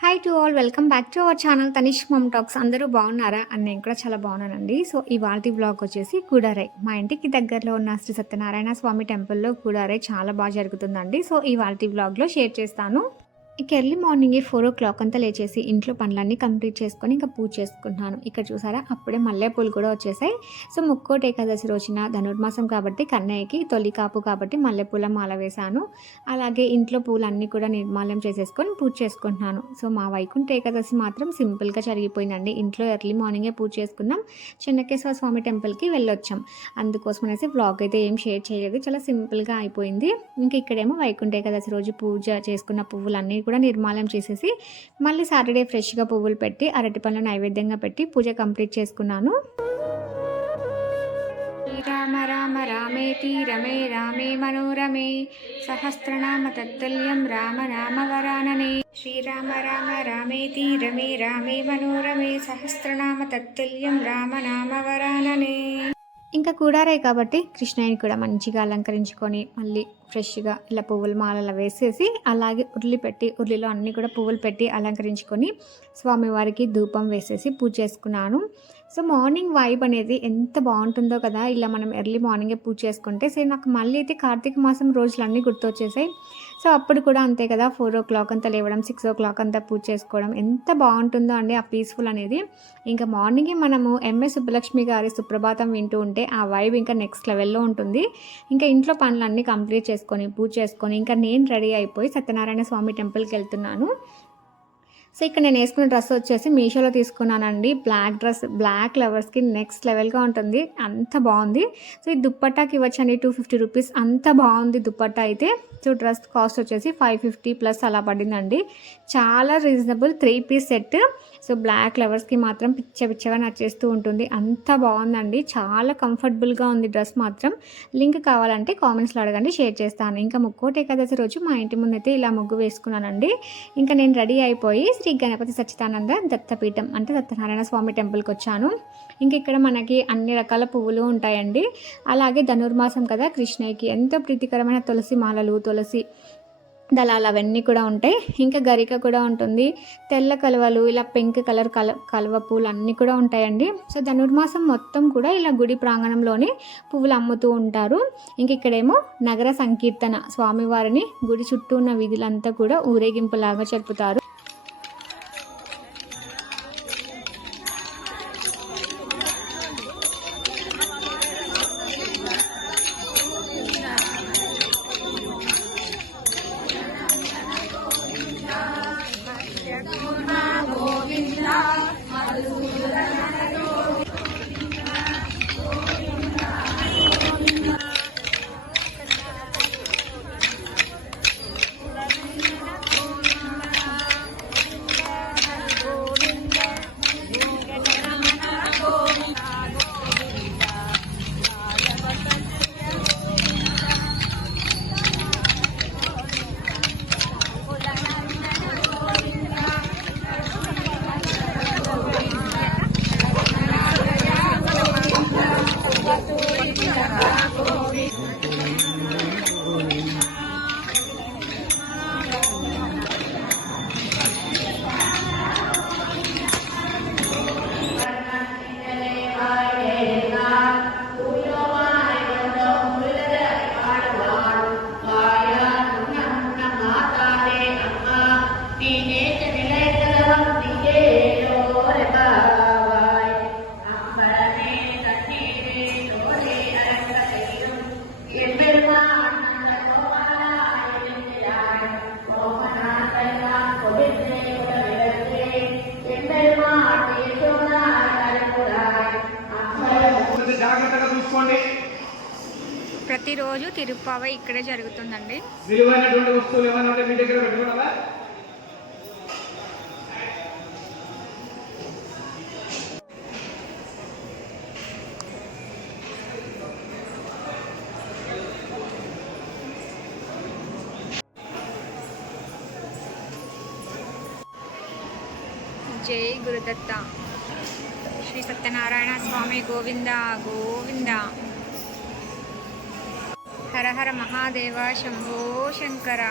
Hi to all, welcome back to our channel Tanish mom talks. అందరూ బాగున్నారా? అని నేను కూడా చాలా బాగున్నానండి. సో ఇవాల్టి వ్లాగ్ వచ్చేసి కూడారై, మా ఇంటికి దగ్గరలో ఉన్న శ్రీ సత్యనారాయణ స్వామి టెంపుల్లో కూడారై చాలా బాగా జరుగుతుందండి. సో ఇవాల్టి వ్లాగ్లో షేర్ చేస్తాను. ఇక ఎర్లీ మార్నింగే 4 o'clock అంతా లేచేసి ఇంట్లో పనులన్నీ కంప్లీట్ చేసుకొని ఇంకా పూజ చేసుకుంటున్నాను. ఇక్కడ చూసారా, అప్పుడే మల్లెపూలు కూడా వచ్చేసాయి. సో ముక్కోటి ఏకాదశి రోజున ధనుర్మాసం కాబట్టి కన్నయ్యకి తొలి కాపు కాబట్టి మల్లెపూల మాల వేశాను. అలాగే ఇంట్లో పూలన్నీ కూడా నిర్మాల్యం చేసేసుకొని పూజ చేసుకుంటున్నాను. సో మా వైకుంఠ ఏకాదశి మాత్రం సింపుల్గా జరిగిపోయిందండి. ఇంట్లో ఎర్లీ మార్నింగే పూజ చేసుకున్నాం. చెన్నకేశ్వర స్వామి టెంపుల్కి వెళ్ళొచ్చాం. అందుకోసం అనేసి వ్లాగ్ అయితే ఏం షేర్ చేయలేదు, చాలా సింపుల్గా అయిపోయింది. ఇంకా ఇక్కడేమో వైకుంఠ ఏకాదశి రోజు పూజ చేసుకున్న పువ్వులన్నీ కూడా నిర్మాల్యం చేసేసి మళ్ళీ సాటర్డే ఫ్రెష్గా పువ్వులు పెట్టి అరటి పళ్ళు నైవేద్యంగా పెట్టి పూజ కంప్లీట్ చేసుకున్నాను. రామ రామ రామేతి రమే రామే మనోరమే సహస్రనామ తత్తుల్యం రామ నామ వరాననే. శ్రీరామ రామ రామేతి రమే రామే మనోరమే సహస్రనామ తత్తుల్యం రామ నామ వరాననే. ఇంకా కూడారే కాబట్టి కృష్ణయ్యని కూడా మంచిగా అలంకరించుకొని మళ్ళీ ఫ్రెష్గా ఇలా పువ్వుల మాలలు వేసేసి అలాగే ఉర్లి పెట్టి ఉర్లిలో అన్నీ కూడా పువ్వులు పెట్టి అలంకరించుకొని స్వామివారికి ధూపం వేసేసి పూజ చేసుకున్నాను. సో మార్నింగ్ వైబ్ అనేది ఎంత బాగుంటుందో కదా, ఇలా మనం ఎర్లీ మార్నింగే పూజ చేసుకుంటే. సో నాకు మళ్ళీ అయితే కార్తీక మాసం రోజులన్నీ గుర్తొచ్చేసాయి. సో అప్పుడు కూడా అంతే కదా, 4 o'clock అంతా లేవడం, 6 o'clock అంతా పూజ చేసుకోవడం ఎంత బాగుంటుందో అండి ఆ పీస్ఫుల్ అనేది. ఇంకా మార్నింగే మనము ఎంఎస్ సుబ్బలక్ష్మి గారి సుప్రభాతం వింటూ ఉంటే ఆ వైబ్ ఇంకా నెక్స్ట్ లెవెల్లో ఉంటుంది. ఇంకా ఇంట్లో పనులన్నీ కంప్లీట్ చేసుకొని పూజ చేసుకొని ఇంకా నేను రెడీ అయిపోయి సత్యనారాయణ స్వామి టెంపుల్కి వెళ్తున్నాను. సో ఇక్కడ నేను వేసుకున్న డ్రెస్ వచ్చేసి మీషోలో తీసుకున్నానండి. బ్లాక్ డ్రెస్, బ్లాక్ లవర్స్కి నెక్స్ట్ లెవెల్గా ఉంటుంది, అంత బాగుంది. సో ఈ దుప్పట్టాకి ఇవ్వచ్చండి 250 రూపీస్, అంత బాగుంది దుప్పట్టా అయితే. సో డ్రెస్ కాస్ట్ వచ్చేసి 550+ అలా పడిందండి, చాలా reasonable. 3 piece set. So black లవర్స్కి మాత్రం పిచ్చగా నచ్చేస్తూ ఉంటుంది, అంత బాగుందండి, చాలా కంఫర్టబుల్గా ఉంది డ్రెస్ మాత్రం. లింక్ కావాలంటే కామెంట్స్లో అడగండి, షేర్ చేస్తాను. ఇంకా ముక్కోటి ఏకాదశి రోజు మా ఇంటి ముందైతే ఇలా ముగ్గు వేసుకున్నానండి. ఇంకా నేను రెడీ అయిపోయి శ్రీ గణపతి సచ్చిదానంద దత్తపీఠం అంటే సత్యనారాయణ స్వామి టెంపుల్కి వచ్చాను. ఇంక ఇక్కడ మనకి అన్ని రకాల పువ్వులు ఉంటాయండి. అలాగే ధనుర్మాసం కదా, కృష్ణయ్యకి ఎంతో ప్రీతికరమైన తులసి మాలలు, తులసి దళాలు అవన్నీ కూడా ఉంటాయి. ఇంకా గరిక కూడా ఉంటుంది, తెల్ల కలువలు, ఇలా పింక్ కలర్ కలువ పూలు అన్నీ కూడా ఉంటాయండి. సో ధనుర్మాసం మొత్తం కూడా ఇలా గుడి ప్రాంగణంలోనే పువ్వులు అమ్ముతూ ఉంటారు. ఇంక ఇక్కడేమో నగర సంకీర్తన, స్వామివారిని గుడి చుట్టూ ఉన్న వీధులంతా కూడా ఊరేగింపులాగా జరుపుతారు. ప్రతిరోజు తిరుప్పావై ఇక్కడే జరుగుతుందండి. విలువైనటువంటి వస్తువులు ఏమైనా ఉంటే మీ దగ్గర పెట్టుకున్నావా? జై గురుదత్త. శ్రీ సత్యనారాయణ స్వామి గోవింద గోవింద. హర హర మహాదేవ శంభో శంకర.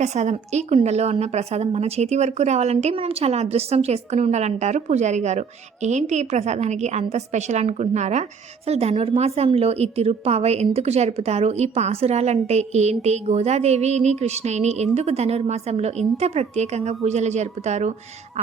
ప్రసాదం. ఈ కుండలో ఉన్న ప్రసాదం మన చేతి వరకు రావాలంటే మనం చాలా అదృష్టం చేసుకుని ఉండాలంటారు పూజారి గారు. ఏంటి ఈ ప్రసాదానికి అంత స్పెషల్ అనుకుంటున్నారా? అసలు ధనుర్మాసంలో ఈ తిరుప్పావై ఎందుకు జరుపుతారు? ఈ పాసురాలంటే ఏంటి? గోదాదేవిని కృష్ణయ్యని ఎందుకు ధనుర్మాసంలో ఇంత ప్రత్యేకంగా పూజలు జరుపుతారు?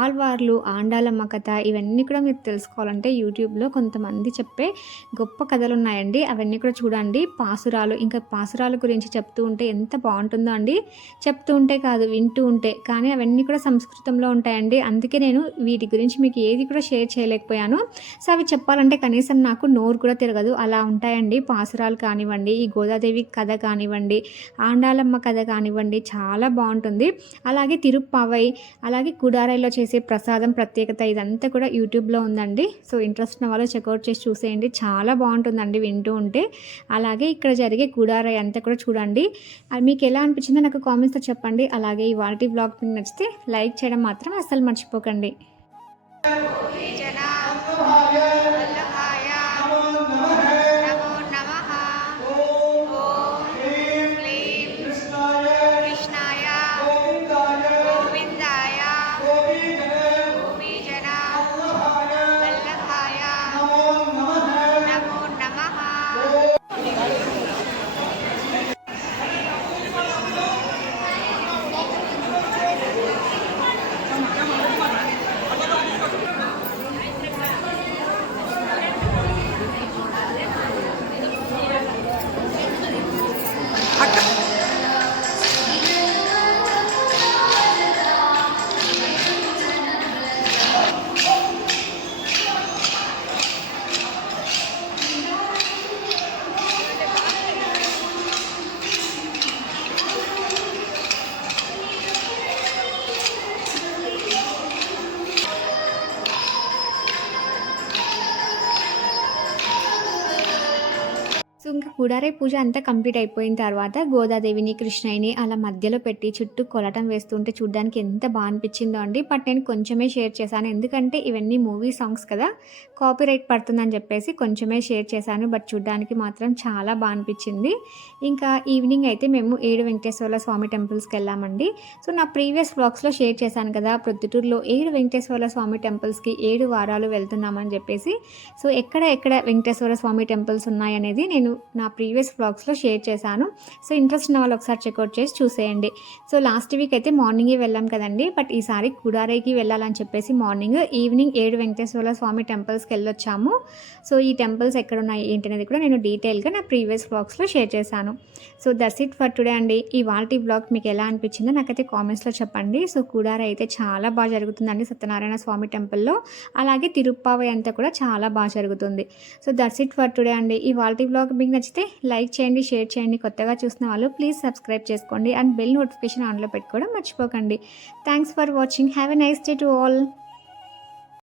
ఆళ్వార్లు, ఆండాలమ్మ కథ ఇవన్నీ కూడా మీరు తెలుసుకోవాలంటే యూట్యూబ్లో కొంతమంది చెప్పే గొప్ప కథలు ఉన్నాయండి. అవన్నీ కూడా చూడండి. పాసురాలు, ఇంకా పాసురాల గురించి చెప్తూ ఉంటే ఎంత బాగుంటుందో అండి. చెప్తూ ఉంటే కాదు, వింటూ ఉంటే. కానీ అవన్నీ కూడా సంస్కృతంలో ఉంటాయండి. అందుకే నేను వీటి గురించి మీకు ఏది కూడా షేర్ చేయలేకపోయాను. సో అవి చెప్పాలంటే కనీసం నాకు నోరు కూడా తిరగదు, అలా ఉంటాయండి. పాసురాలు కానివ్వండి, ఈ గోదాదేవి కథ కానివ్వండి, ఆండాలమ్మ కథ కానివ్వండి, చాలా బాగుంటుంది. అలాగే తిరుప్పావై, అలాగే కుడారైలో చేసే ప్రసాదం ప్రత్యేకత ఇదంతా కూడా యూట్యూబ్లో ఉందండి. సో ఇంట్రెస్ట్ ఉన్న వాళ్ళు చెక్అవుట్ చేసి చూసేయండి, చాలా బాగుంటుందండి వింటూ ఉంటే. అలాగే ఇక్కడ జరిగే కుడారై అంతా కూడా చూడండి. అది మీకు ఎలా అనిపించిందో నాకు కామెంట్స్లో చెప్పండి. అలాగే ఈ వాల్టీ బ్లాగ్ మీకు నచ్చితే లైక్ చేయడం మాత్రం అస్సలు మర్చిపోకండి. సో ఇంకా కుడారై పూజ అంతా కంప్లీట్ అయిపోయిన తర్వాత గోదాదేవిని, కృష్ణయ్యని అలా మధ్యలో పెట్టి చుట్టూ కొలటం వేస్తుంటే చూడడానికి ఎంత బాగా అనిపించిందో అండి. బట్ నేను కొంచెమే షేర్ చేశాను, ఎందుకంటే ఇవన్నీ మూవీ సాంగ్స్ కదా, కాపీరైట్ పడుతుందని చెప్పేసి కొంచెమే షేర్ చేశాను. బట్ చూడడానికి మాత్రం చాలా బాగా అనిపించింది. ఇంకా ఈవినింగ్ అయితే మేము 7 వెంకటేశ్వర్ల స్వామి టెంపుల్స్కి వెళ్ళామండి. సో నా ప్రీవియస్ వ్లాగ్స్లో షేర్ చేశాను కదా, ప్రొద్దుటూరులో 7 వెంకటేశ్వర్ల స్వామి టెంపుల్స్కి 7 వారాలు వెళ్తున్నామని చెప్పేసి. సో ఎక్కడ వెంకటేశ్వర స్వామి టెంపుల్స్ ఉన్నాయనేది నేను నా ప్రీవియస్ వ్లాగ్స్లో షేర్ చేశాను. సో ఇంట్రెస్ట్ ఉన్న వాళ్ళు ఒకసారి చెక్అవుట్ చేసి చూసేయండి. సో లాస్ట్ వీక్ అయితే మార్నింగే వెళ్ళాం కదండి, బట్ ఈసారి కుడారైకి వెళ్ళాలని చెప్పేసి ఈవినింగ్ 7 వెంకటేశ్వర స్వామి టెంపుల్స్కి వెళ్ళొచ్చాము. సో ఈ టెంపుల్స్ ఎక్కడ ఉన్నాయి ఏంటి అనేది కూడా నేను డీటెయిల్గా నా ప్రీవియస్ వ్లాగ్స్లో షేర్ చేశాను. So that's it for today అండి. ఈ వాల్టీ బ్లాగ్ మీకు ఎలా అనిపించిందో నాకైతే కామెంట్స్లో చెప్పండి. సో కుడారై అయితే చాలా బాగా జరుగుతుందండి సత్యనారాయణ స్వామి టెంపుల్లో. అలాగే తిరుప్పావై అంతా కూడా చాలా బాగా జరుగుతుంది. So that's it for today అండి. ఈ వాల్టీ బ్లాగ్ మీకు నచ్చితే లైక్ చేయండి, షేర్ చేయండి. కొత్తగా చూసిన వాళ్ళు ప్లీజ్ సబ్స్క్రైబ్ చేసుకోండి అండ్ బెల్ నోటిఫికేషన్ ఆన్లో పెట్టుకోవడం మర్చిపోకండి. Thanks for watching. Have a nice day to all.